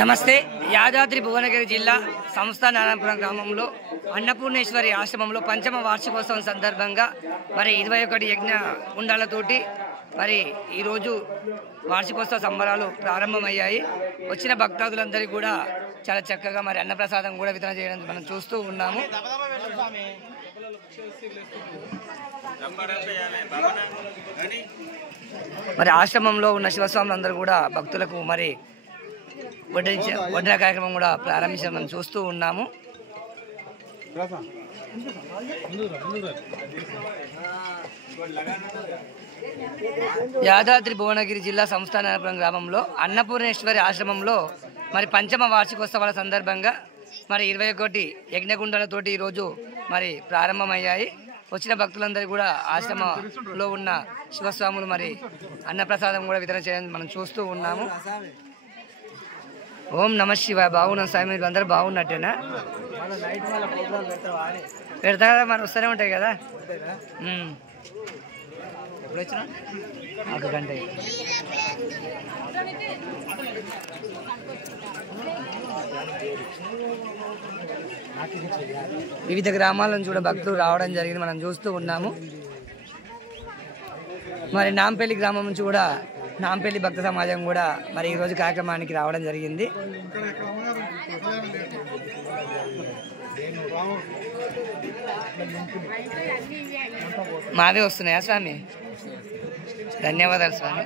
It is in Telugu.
నమస్తే. యాదాద్రి భువనగిరి జిల్లా సంస్థ నారాయణపురం గ్రామంలో అన్నపూర్ణేశ్వరి ఆశ్రమంలో పంచమ వార్షికోత్సవం సందర్భంగా మరి 21 యజ్ఞ గుండాలతోటి మరి ఈరోజు వార్షికోత్సవ సంబరాలు ప్రారంభమయ్యాయి. వచ్చిన భక్తాదులందరికీ కూడా చాలా చక్కగా మరి అన్నప్రసాదం కూడా వితరణ చేయడం మనం చూస్తూ ఉన్నాము. మరి ఆశ్రమంలో ఉన్న శివస్వాములందరూ కూడా భక్తులకు మరి వడ్డన కార్యక్రమం కూడా ప్రారంభించడం మనం చూస్తూ ఉన్నాము. యాదాద్రి భువనగిరి జిల్లా సంస్థానాపురం గ్రామంలో అన్నపూర్ణేశ్వరి ఆశ్రమంలో మరి పంచమ వార్షికోత్సవాల సందర్భంగా మరి 21 యజ్ఞగుండాలతోటి ఈరోజు మరి ప్రారంభమయ్యాయి. వచ్చిన భక్తులందరూ కూడా ఆశ్రమంలో ఉన్న శివస్వాములు మరి అన్నప్రసాదం కూడా వితరణ చేయడం మనం చూస్తూ ఉన్నాము. ఓం నమ శివాయ. బాగున్నాం స్వామి, మీరు అందరూ బాగున్నట్టేనా? పెడతా కదా, మరి వస్తూనే ఉంటాయి కదా. ఎప్పుడు వచ్చినా 1 గంట. వివిధ గ్రామాల నుంచి కూడా భక్తులు రావడం జరిగింది, మనం చూస్తూ ఉన్నాము. మరి నాంపల్లి గ్రామం నుంచి కూడా నాంపల్లి భక్త సమాజం కూడా మరి ఈరోజు కార్యక్రమానికి రావడం జరిగింది. మావే వస్తున్నాయా స్వామి? ధన్యవాదాలు స్వామి.